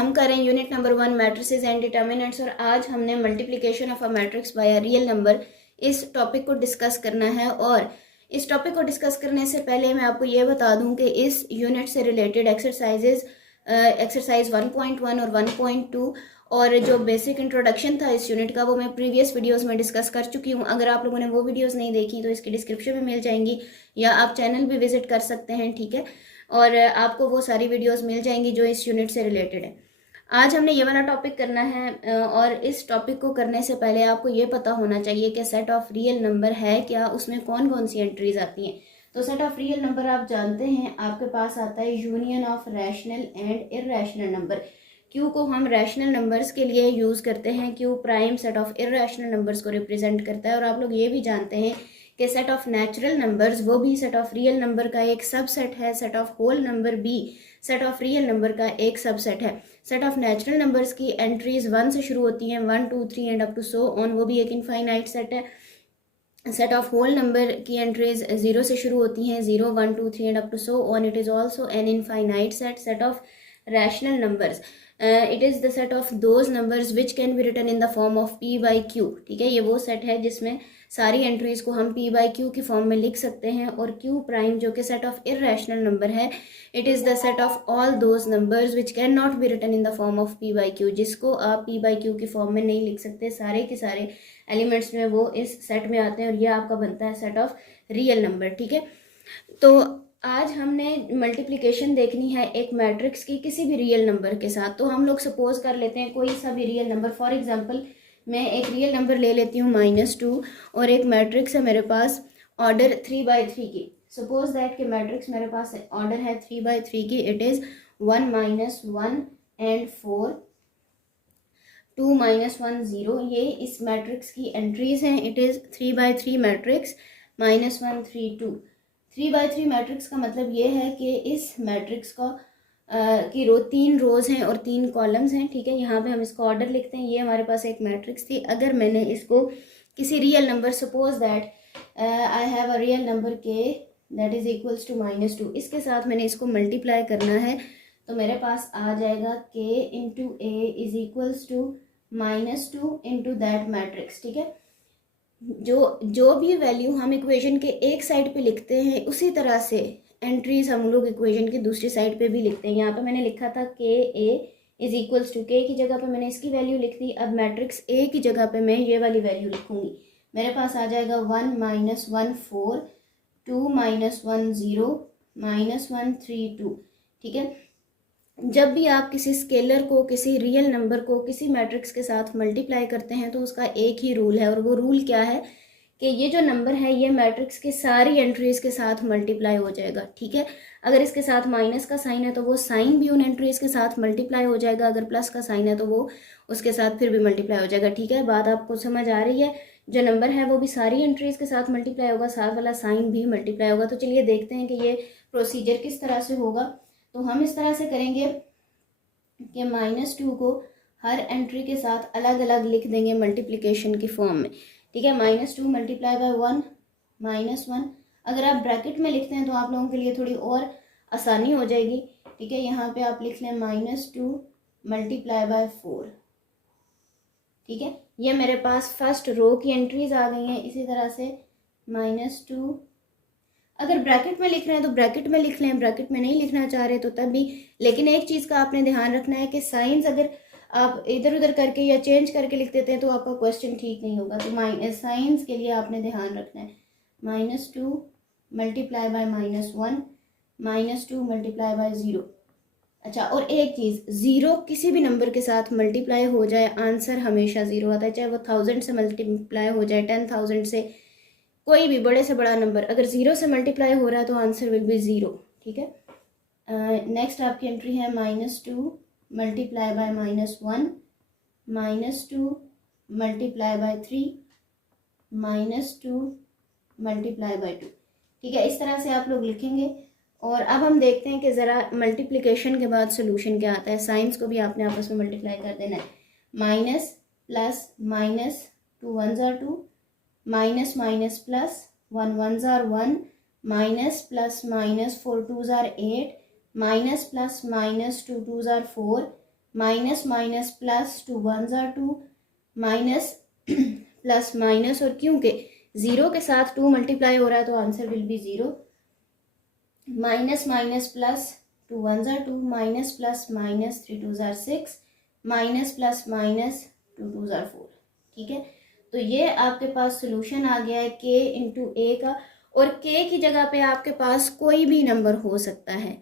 हम कर रहे हैं unit number 1 matrices and determinants, और आज हमने multiplication of a matrix bye a real number इस टॉपिक को डिस्कस करना है। और इस टॉपिक को डिस्कस करने से पहले मैं आपको ये बता दूं कि इस यूनिट से रिलेटेड एक्सरसाइज 1.1 और 1.2 और जो बेसिक इंट्रोडक्शन था इस यूनिट का वो मैं प्रीवियस वीडियोस में डिस्कस कर चुकी हूँ। अगर आप लोगों ने वो वीडियोस नहीं देखी तो इसकी डिस्क्रिप्शन में मिल जाएंगी, या आप चैनल भी विजिट कर सकते हैं, ठीक है। और आपको वो सारी वीडियोस मिल जाएंगी जो इस यूनिट से रिलेटेड है। आज हमने ये वाला टॉपिक करना है, और इस टॉपिक को करने से पहले आपको ये पता होना चाहिए कि सेट ऑफ रियल नंबर है क्या, उसमें कौन कौन सी एंट्रीज आती हैं। तो सेट ऑफ रियल नंबर आप जानते हैं, आपके पास आता है union of rational and irrational number. Q को हम रैशनल नंबर्स के लिए यूज़ करते हैं, Q prime set of irrational numbers को रिप्रेजेंट करता है। और आप लोग ये भी जानते हैं कि सेट ऑफ नेचुरल नंबर्स वो भी सेट ऑफ रियल नंबर का एक सबसेट है, सेट ऑफ होल नंबर भी सेट ऑफ रियल नंबर का एक सबसेट है। सेट ऑफ नेचुरल नंबर्स की एंट्रीज 1 से शुरू होती हैं, 1 2 3 and up to so on, वो भी एक इनफाइनाइट सेट है। सेट ऑफ होल नंबर की एंट्रीज 0 से शुरू होती हैं, 0 1 2 3 and up to so on, it is also an infinite set. Set of rational numbers, it is the set of those numbers which can be written in the form of P by Q, ठीक है। ये वो set है जिसमें सारी entries को हम P by Q की फॉर्म में लिख सकते हैं। और क्यू प्राइम जो कि सेट ऑफ इररेशनल नंबर है, it is the set of all those numbers which can not be written in the form of P by Q, जिसको आप पी बाई क्यू की फॉर्म में नहीं लिख सकते। सारे के सारे एलिमेंट्स में वो इस सेट में आते हैं, और ये आपका बनता है सेट ऑफ रियल नंबर, ठीक है। तो आज हमने मल्टीप्लिकेशन देखनी है एक मैट्रिक्स की किसी भी रियल नंबर के साथ। तो हम लोग सपोज कर लेते हैं कोई सा भी रियल नंबर, फॉर एग्जांपल मैं एक रियल नंबर ले लेती हूँ -2, और एक मैट्रिक्स है मेरे पास ऑर्डर 3/3 की। सपोज दैट कि मैट्रिक्स मेरे पास ऑर्डर है 3/3 की, इट इज़ 1 -1 एंड 4 2 -1 0। ये इस मैट्रिक्स की एंट्रीज हैं। It is 3/3 matrix -1 3 2। 3/3 मैट्रिक्स का मतलब ये है कि इस मैट्रिक्स का की 3 रोज हैं और 3 कॉलम्स हैं, ठीक है। यहाँ पे हम इसको ऑर्डर लिखते हैं। ये हमारे पास एक मैट्रिक्स थी। अगर मैंने इसको किसी real number, suppose that I have a real number के दैट इज इक्वल्स टू -2, इसके साथ मैंने इसको मल्टीप्लाई करना है, तो मेरे पास आ जाएगा k into A is equals to -2 into that matrix, ठीक है। जो भी वैल्यू हम इक्वेशन के एक साइड पे लिखते हैं, उसी तरह से एंट्रीज हम लोग इक्वेशन की दूसरी साइड पे भी लिखते हैं। यहाँ पे मैंने लिखा था के ए इज इक्वल्स टू, के की जगह पे मैंने इसकी वैल्यू लिख दी। अब मैट्रिक्स ए की जगह पे मैं ये वाली वैल्यू लिखूंगी। मेरे पास आ जाएगा 1 -1 4 2 -1 0 -1 3 2, ठीक है। जब भी आप किसी स्केलर को, किसी रियल नंबर को किसी मैट्रिक्स के साथ मल्टीप्लाई करते हैं तो उसका एक ही रूल है, और वो रूल क्या है कि ये जो नंबर है ये मैट्रिक्स की सारी एंट्रीज के साथ मल्टीप्लाई हो जाएगा, ठीक है। अगर इसके साथ माइनस का साइन है तो वो साइन भी उन एंट्रीज के साथ मल्टीप्लाई हो जाएगा, अगर प्लस का साइन है तो वो उसके साथ फिर भी मल्टीप्लाई हो जाएगा, ठीक है। बात आपको समझ आ रही है। जो नंबर है वो भी सारी एंट्रीज के साथ मल्टीप्लाई होगा, साथ वाला साइन भी मल्टीप्लाई होगा। तो चलिए देखते हैं कि ये प्रोसीजर किस तरह से होगा। तो हम इस तरह से करेंगे कि -2 को हर एंट्री के साथ अलग अलग लिख देंगे मल्टीप्लिकेशन की फॉर्म में, ठीक है। -2 मल्टीप्लाई बाय 1 -1। अगर आप ब्रैकेट में लिखते हैं तो आप लोगों के लिए थोड़ी और आसानी हो जाएगी, ठीक है। यहाँ पे आप लिख लें -2 मल्टीप्लाई बाय 4, ठीक है। ये मेरे पास फर्स्ट रो की एंट्रीज आ गई हैं। इसी तरह से -2, अगर ब्रैकेट में लिख रहे हैं तो ब्रैकेट में लिख लें, ब्रैकेट में नहीं लिखना चाह रहे तो तब भी। लेकिन एक चीज़ का आपने ध्यान रखना है कि साइंस अगर आप इधर उधर करके या चेंज करके लिख देते हैं तो आपका क्वेश्चन ठीक नहीं होगा। तो साइंस के लिए आपने ध्यान रखना है -2 मल्टीप्लाई बाय -1 -2 मल्टीप्लाई बाय 0। अच्छा, और एक चीज़, 0 किसी भी नंबर के साथ मल्टीप्लाई हो जाए आंसर हमेशा 0 आता है, चाहे वो 1000 से मल्टीप्लाई हो जाए, 10,000 से, कोई भी बड़े से बड़ा नंबर अगर 0 से मल्टीप्लाई हो रहा है तो आंसर विल बी 0, ठीक है। नेक्स्ट आपकी एंट्री है -2 multiply by -1 -2 multiply by 3 -2 multiply by 2, ठीक है। इस तरह से आप लोग लिखेंगे। और अब हम देखते हैं कि ज़रा मल्टीप्लिकेशन के बाद सोल्यूशन क्या आता है। साइंस को भी आपने आपस में मल्टीप्लाई कर देना है। Minus plus minus, 2 1s are 2, minus minus plus, 1 1s are 1, minus plus minus, 4 2s are 8, minus plus minus, 2 2s are 4, minus minus plus, 2 1s are 2, minus plus minus, और क्योंकि 0 के साथ 2 मल्टीप्लाई हो रहा है तो answer will be 0, minus minus plus, 2 1s are 2, minus plus minus, 3 2s are 6, minus plus minus, 2 2s are 4। ठीक है, तो ये आपके पास सोल्यूशन आ गया है k इंटू ए का। और k की जगह पे आपके पास कोई भी नंबर हो सकता है,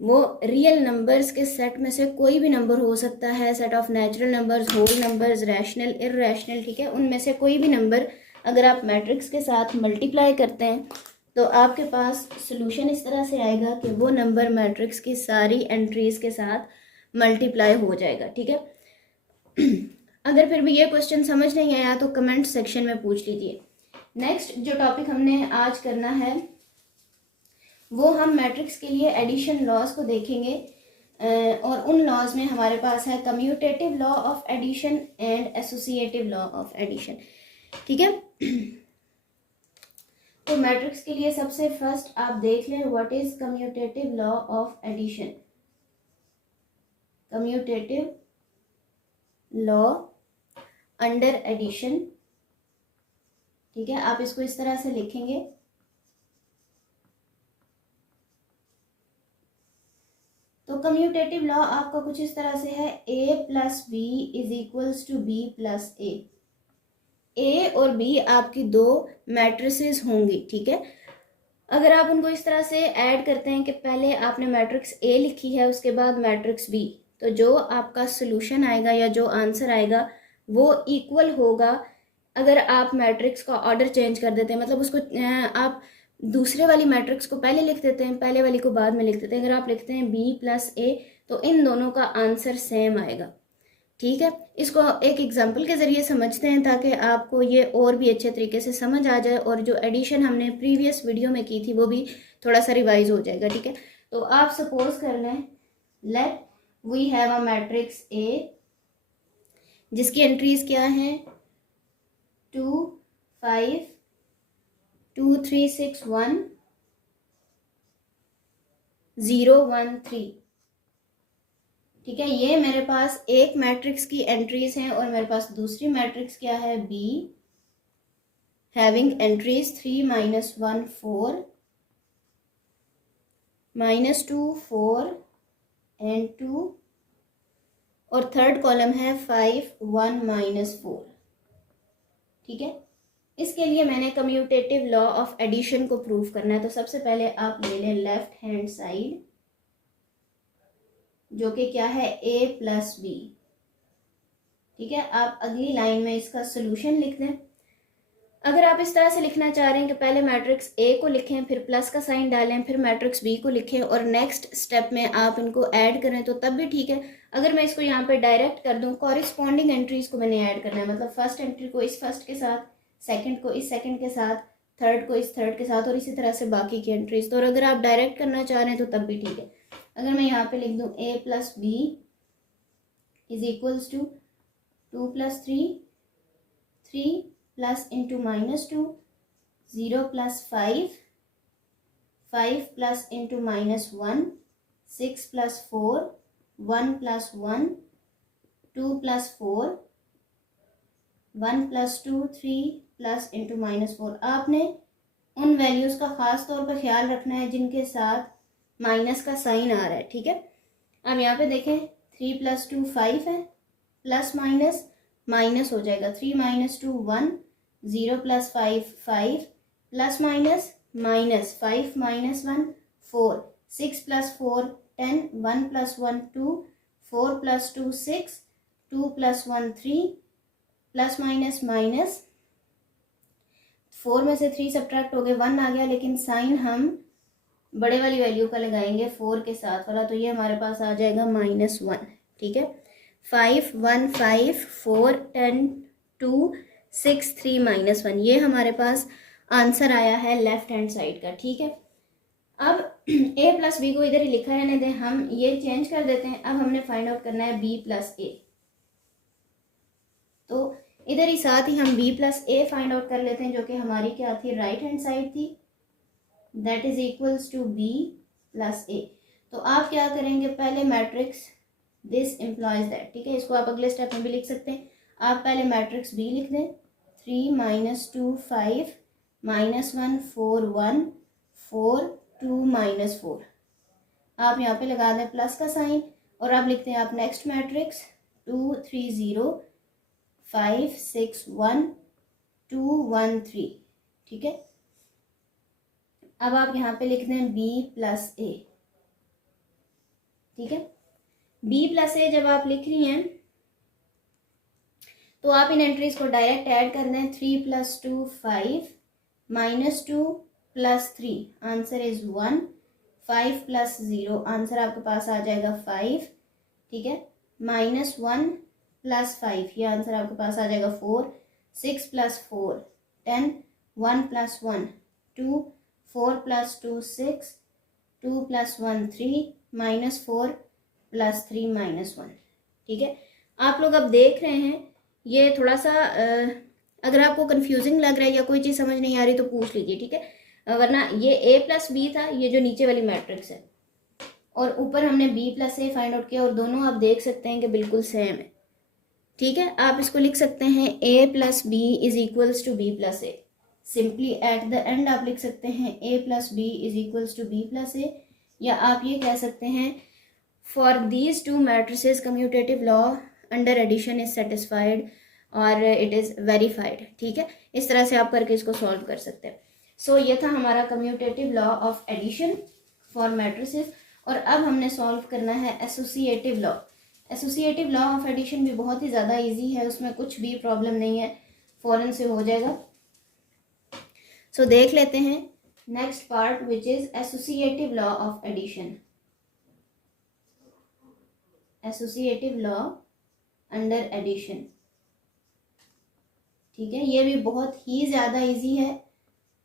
वो रियल नंबर्स के सेट में से कोई भी नंबर हो सकता है, set of natural numbers, whole numbers, rational, irrational. ठीक है, उनमें से कोई भी नंबर अगर आप मैट्रिक्स के साथ मल्टीप्लाई करते हैं तो आपके पास सोल्यूशन इस तरह से आएगा कि वो नंबर मैट्रिक्स की सारी एंट्रीज के साथ मल्टीप्लाई हो जाएगा। ठीक है, अगर फिर भी ये क्वेश्चन समझ नहीं आया तो कमेंट सेक्शन में पूछ लीजिए। नेक्स्ट जो टॉपिक हमने आज करना है वो हम मैट्रिक्स के लिए एडिशन लॉज को देखेंगे, और उन लॉज में हमारे पास है commutative law of addition and associative law of addition. ठीक है, तो मैट्रिक्स के लिए सबसे फर्स्ट आप देख लें what is commutative law of addition. Commutative law under addition. ठीक है, आप इसको इस तरह से लिखेंगे, तो कम्यूटेटिव लॉ आपका कुछ इस तरह से है, a plus B is equals to B plus A. A और बी आपकी दो मैट्रिसेस होंगी। ठीक है, अगर आप उनको इस तरह से ऐड करते हैं कि पहले आपने मैट्रिक्स ए लिखी है उसके बाद मैट्रिक्स बी, तो जो आपका सोल्यूशन आएगा या जो आंसर आएगा वो इक्वल होगा अगर आप मैट्रिक्स का ऑर्डर चेंज कर देते हैं, मतलब उसको आप दूसरे वाली मैट्रिक्स को पहले लिख देते हैं, पहले वाली को बाद में लिख देते हैं। अगर आप लिखते हैं बी प्लस ए तो इन दोनों का आंसर सेम आएगा। ठीक है, इसको एक एग्जांपल के ज़रिए समझते हैं ताकि आपको ये और भी अच्छे तरीके से समझ आ जाए, और जो एडिशन हमने प्रीवियस वीडियो में की थी वो भी थोड़ा सा रिवाइज हो जाएगा। ठीक है, तो आप सपोज कर लें, let we have a matrix A जिसकी एंट्रीज क्या हैं, 2 5 2 3 6 1 0 1 3। ठीक है, ये मेरे पास एक मैट्रिक्स की एंट्रीज हैं, और मेरे पास दूसरी मैट्रिक्स क्या है, बी हैविंग एंट्रीज 3 -1 4 -2 4 एंड 2, और थर्ड कॉलम है 5 1 -4। ठीक है, इसके लिए मैंने कम्यूटेटिव लॉ ऑफ एडिशन को प्रूव करना है। तो सबसे पहले आप ले लें लेफ्ट हैंड साइड, जो कि क्या है, a प्लस बी। ठीक है, आप अगली लाइन में इसका सोल्यूशन लिख दें। अगर आप इस तरह से लिखना चाह रहे हैं कि पहले मैट्रिक्स a को लिखें, फिर प्लस का साइन डालें, फिर मैट्रिक्स b को लिखें और नेक्स्ट स्टेप में आप इनको ऐड करें तो तब भी ठीक है। अगर मैं इसको यहाँ पे डायरेक्ट कर दूं, कॉरिस्पॉन्डिंग एंट्रीज को मैंने ऐड करना है, मतलब फर्स्ट एंट्री को इस फर्स्ट के साथ, सेकंड को इस सेकंड के साथ, थर्ड को इस थर्ड के साथ, और इसी तरह से बाकी की एंट्रीज। तो अगर आप डायरेक्ट करना चाह रहे हैं तो तब भी ठीक है। अगर मैं यहाँ पे लिख दूं a plus B is equals to 2 + 3 3 plus into -2 0 + 5 5 plus into -1 6 + 4 1 + 1 2 + 4 1 + 2 3 plus into -4। आपने उन वैल्यूज़ का ख़ास तौर पर ख्याल रखना है जिनके साथ माइनस का साइन आ रहा है। ठीक है, अब यहाँ पे देखें 3 + 2 5 है, प्लस माइनस माइनस हो जाएगा, 3 - 2 1 0 + 5 5 plus minus minus 5 - 1 4 6 + 4 10 1 + 1 2 4 + 2 6 2 + 1 3 plus minus minus 4 में से 3 सब्ट्रैक्ट हो गए, 1 आ गया, लेकिन साइन हम बड़े वाली वैल्यू का लगाएंगे 4 के साथ वाला, तो ये हमारे पास आ जाएगा -1। ठीक है, 5 1 5 4 10 2 6 3 -1, ये हमारे पास आंसर आया है लेफ्ट हैंड साइड का। ठीक है, अब a प्लस बी को इधर ही लिखा रहने दें, हम ये चेंज कर देते हैं। अब हमने फाइंड आउट करना है b प्लस a, तो इधर ही साथ ही हम b plus a find out कर लेते हैं, जो कि हमारी क्या थी, राइट हैंड साइड थी, that is equals to b plus a। तो आप क्या करेंगे, पहले मैट्रिक्स दिस इम्प्लॉयज दैट। ठीक है, इसको आप अगले स्टेप में भी लिख सकते हैं। आप पहले मैट्रिक्स बी लिख दें, 3 - 2 5 -1 4 1 4 2 -4। आप यहाँ पे लगा दें प्लस का साइन और आप लिखते हैं आप नेक्स्ट मैट्रिक्स 2 3 0 5 6 1 2 1 3। ठीक है, अब आप यहाँ पे लिख दें बी प्लस ए। ठीक है, बी प्लस ए जब आप लिख रही हैं तो आप इन एंट्रीज को डायरेक्ट ऐड कर दें। 3 + 2 5 -2 + 3 आंसर इज 1। 5 + 0 आंसर आपके पास आ जाएगा 5। ठीक है, -1 + 5 ये आंसर आपके पास आ जाएगा 4। 6 + 4 10 1 + 1 2 4 + 2 6 2 + 1 3 -4 + 3 -1। ठीक है, आप लोग अब देख रहे हैं ये थोड़ा सा अगर आपको कंफ्यूजिंग लग रहा है या कोई चीज़ समझ नहीं आ रही तो पूछ लीजिए। ठीक है, वरना ये a + b था, ये जो नीचे वाली मैट्रिक्स है, और ऊपर हमने b + a फाइंड आउट किया और दोनों आप देख सकते हैं कि बिल्कुल सेम है। ठीक है, आप इसको लिख सकते हैं a + b = b + a। Simply at the end आप लिख सकते हैं a + b = b + a, या आप ये कह सकते हैं for these two matrices commutative law under addition is satisfied और इट इज़ वेरीफाइड। ठीक है, इस तरह से आप करके इसको सॉल्व कर सकते हैं। सो ये था हमारा commutative law of addition for matrices. और अब हमने सॉल्व करना है associative law. Associative law of addition भी बहुत ही ज़्यादा इजी है, उसमें कुछ भी प्रॉब्लम नहीं है, फ़ौरन से हो जाएगा। सो देख लेते हैं next part which is associative law of addition. Associative law under addition. ठीक है, ये भी बहुत ही ज़्यादा इजी है।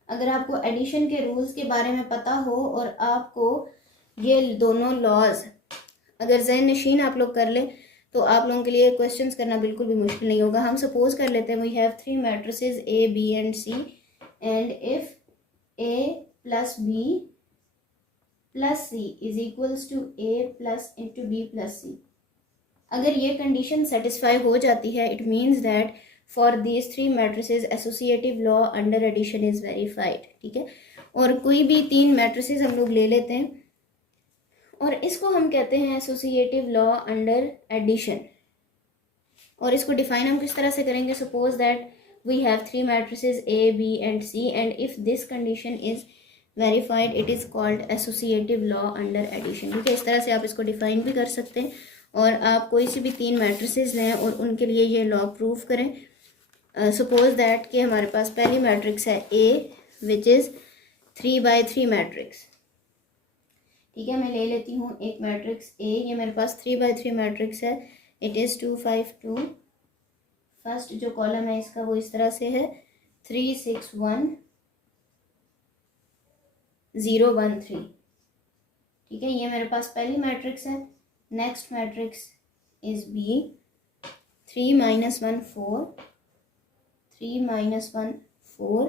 अगर आपको एडिशन के रूल्स के बारे में पता हो और आपको ये दोनों लॉज अगर ज़हन नशीन आप लोग कर लें तो आप लोगों के लिए क्वेश्चंस करना बिल्कुल भी मुश्किल नहीं होगा। हम सपोज कर लेते हैं we have 3 matrices A, B and C and if A + B + C = A + B + C। अगर ये कंडीशन सेटिस्फाई हो जाती है it means that for these 3 matrices associative law under addition is verified. ठीक है, और कोई भी 3 मैट्रिसेस हम लोग ले लेते हैं और इसको हम कहते हैं एसोसिएटिव लॉ अंडर एडिशन। और इसको डिफाइन हम किस तरह से करेंगे, suppose that we have 3 matrices A, B and C and if this condition is verified it is called associative law under addition. ठीक है, इस तरह से आप इसको डिफाइन भी कर सकते हैं और आप कोई सी भी 3 मैट्रिसेस लें और उनके लिए ये लॉ प्रूव करें। सपोज दैट कि हमारे पास पहली मैट्रिक्स है A विच इज़ 3/3 मैट्रिक्स। ठीक है, मैं ले लेती हूँ एक मैट्रिक्स A, ये मेरे पास 3/3 मैट्रिक्स है। It is 2 5 2। फर्स्ट जो कॉलम है इसका वो इस तरह से है 3 6 1 0 1 3। ठीक है, ये मेरे पास पहली मैट्रिक्स है। नेक्स्ट मैट्रिक्स इज B 3 - 1 4 3 - 1 4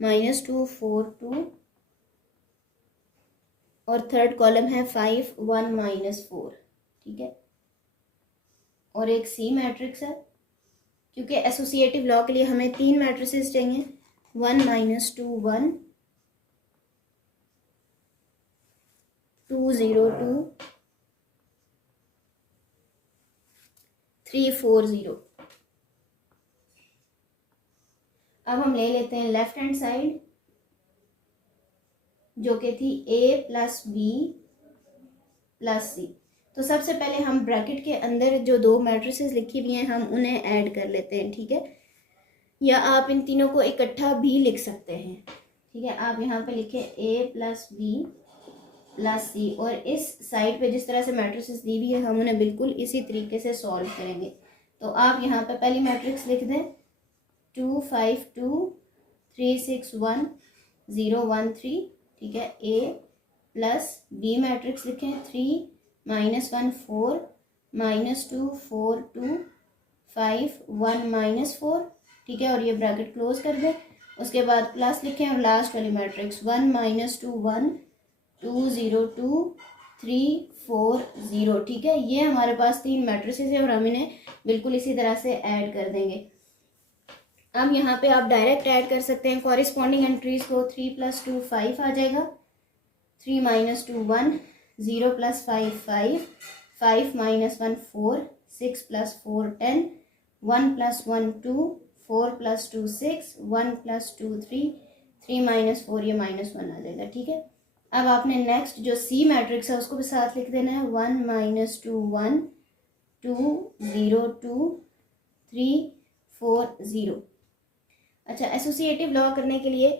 -2 4 2 और थर्ड कॉलम है 5 1 -4। ठीक है, और एक C मैट्रिक्स है। क्योंकि एसोसिएटिव लॉ के लिए हमें 3 मैट्रिसेस चाहिए 1 - 2 1 2 0 2 3 4 0। अब हम ले लेते हैं लेफ्ट हैंड साइड जो कि थी A + B + C। तो सबसे पहले हम ब्रैकेट के अंदर जो 2 मैट्रिसेस लिखी हुई हैं हम उन्हें ऐड कर लेते हैं। ठीक है, या आप इन तीनों को इकट्ठा भी लिख सकते हैं। ठीक है, आप यहाँ पे लिखें A + B + C और इस साइड पे जिस तरह से मैट्रिसेस दी हुई है हम उन्हें बिल्कुल इसी तरीके से सॉल्व करेंगे। तो आप यहाँ पे पहली मैट्रिक्स लिख दें 2 5 2 3 6 1 0 1 3। ठीक है, A + B मैट्रिक्स लिखें 3 - 1 4 -2 4 2 5 1 -4। ठीक है, और ये ब्रैकेट क्लोज कर दें। उसके बाद प्लस लिखें और लास्ट वाली मैट्रिक्स 1 - 2 1 2 0 2 3 4 0। ठीक है, ये हमारे पास 3 मैट्रिसेस है और हम इन्हें बिल्कुल इसी तरह से ऐड कर देंगे। अब यहाँ पे आप डायरेक्ट ऐड कर सकते हैं कॉरिस्पॉन्डिंग एंट्रीज को। 3 + 2 5 आ जाएगा, 3 - 2 1, 0 + 5 5, 5 - 1 4, 6 + 4 10, 1 + 1 2, 4 + 2 6, 1 + 2 3, 3 - 4 ये -1 आ जाएगा। ठीक है, अब आपने नेक्स्ट जो सी मैट्रिक्स है उसको भी साथ लिख देना है। 1 - 2 1, 2 0 2, 3 4 0। अच्छा, एसोसिएटिव लॉ करने के लिए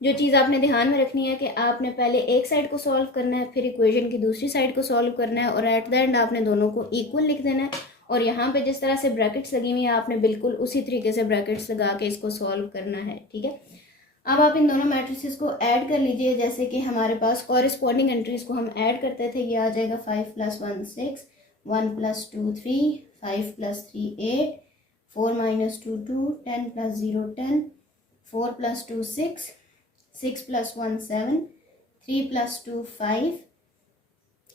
जो चीज़ आपने ध्यान में रखनी है कि आपने पहले एक साइड को सॉल्व करना है, फिर इक्वेशन की दूसरी साइड को सॉल्व करना है और एट द एंड आपने दोनों को इक्वल लिख देना है। और यहाँ पे जिस तरह से ब्रैकेट्स लगी हुई है आपने बिल्कुल उसी तरीके से ब्रैकेट्स लगा के इसको सॉल्व करना है। ठीक है, अब आप इन दोनों मैट्रिसेस को ऐड कर लीजिए। जैसे कि हमारे पास कॉरिस्पॉन्डिंग एंट्रीज को हम ऐड करते थे, ये आ जाएगा 5 + 1 6, 1 + 2 3, 5 + 3 8, 4 - 2 2, 10 + 0 10, 4 + 2 6, 6 + 1 7, 3 + 2 5,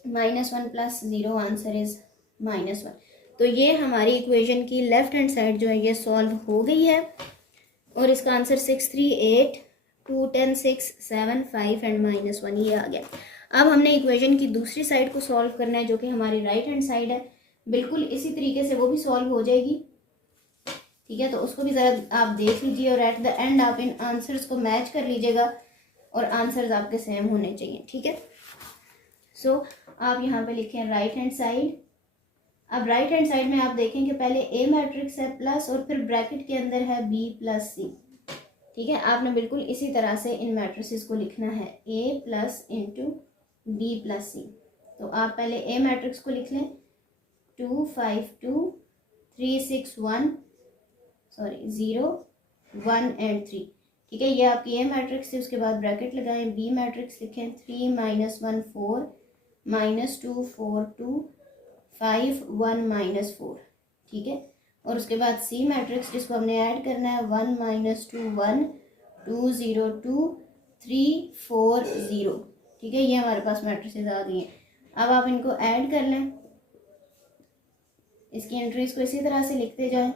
-1 + 0 आंसर इज -1। तो ये हमारी इक्वेशन की लेफ्ट हैंड साइड जो है ये सॉल्व हो गई है और इसका आंसर 6 3 8 2 10 6 7 5 एंड -1 ये आ गया। अब हमने इक्वेशन की दूसरी साइड को सॉल्व करना है जो कि हमारी राइट हैंड साइड है। बिल्कुल इसी तरीके से वो भी सॉल्व हो जाएगी। ठीक है, तो उसको भी ज़रा आप देख लीजिए और एट द एंड आप इन आंसर्स को मैच कर लीजिएगा और आंसर्स आपके सेम होने चाहिए। ठीक है, सो आप यहाँ पे लिखें राइट हैंड साइड। अब राइट हैंड साइड में आप देखेंगे पहले ए मैट्रिक्स है प्लस और फिर ब्रैकेट के अंदर है बी + सी। ठीक है, आपने बिल्कुल इसी तरह से इन मैट्रिसेस को लिखना है, ए प्लस इंटू बी + सी। तो आप पहले ए मैट्रिक्स को लिख लें, 2 5 2, 3 6 1, 0 1 एंड 3। ठीक है, ये आपकी ए मैट्रिक्स है। उसके बाद ब्रैकेट लगाएं, बी मैट्रिक्स लिखें, 3 - 1 4, -2 4 2, 5 1 -4। ठीक है, और उसके बाद सी मैट्रिक्स जिसको हमने ऐड करना है, 1 - 2 1, 2 0 2, 3 4 0। ठीक है, ये हमारे पास मैट्रिसेस आ गई हैं। अब आप इनको ऐड कर लें, इसकी एंट्रीज को इसी तरह से लिखते जाएं।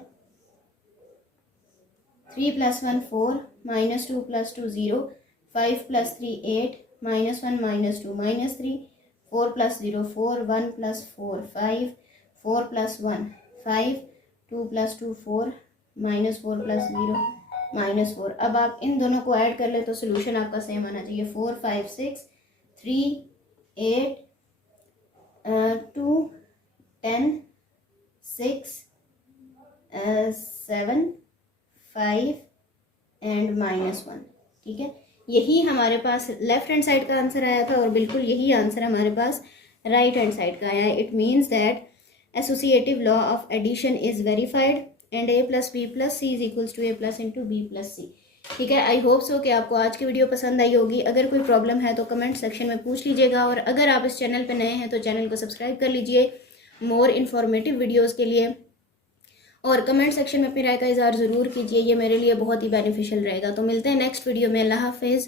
3 + 1 4, -2 + 2 0, 5 + 3 8, -1 - 2 -3, 4 + 0 4, 1 + 4 5, 4 + 1 5, 2 + 2 4, -4 + 0 -4। अब आप इन दोनों को ऐड कर ले तो सोल्यूशन आपका सेम आना चाहिए। 4 5 6, 3 8, 2 10 6 7 5 एंड -1। ठीक है, यही हमारे पास लेफ्ट हैंड साइड का आंसर आया था और बिल्कुल यही आंसर हमारे पास राइट हैंड साइड का आया है। It means that associative law of addition is verified and a + b + c is equals to a + b + c। ठीक है, आई होप सो कि आपको आज की वीडियो पसंद आई होगी। अगर कोई प्रॉब्लम है तो कमेंट सेक्शन में पूछ लीजिएगा और अगर आप इस चैनल पर नए हैं तो चैनल को सब्सक्राइब कर लीजिए मोर इन्फॉर्मेटिव वीडियोज़ के लिए। और कमेंट सेक्शन में अपनी राय का इज़हार ज़रूर कीजिए, ये मेरे लिए बहुत ही बेनिफिशियल रहेगा। तो मिलते हैं नेक्स्ट वीडियो में। अल्लाह हाफिज़।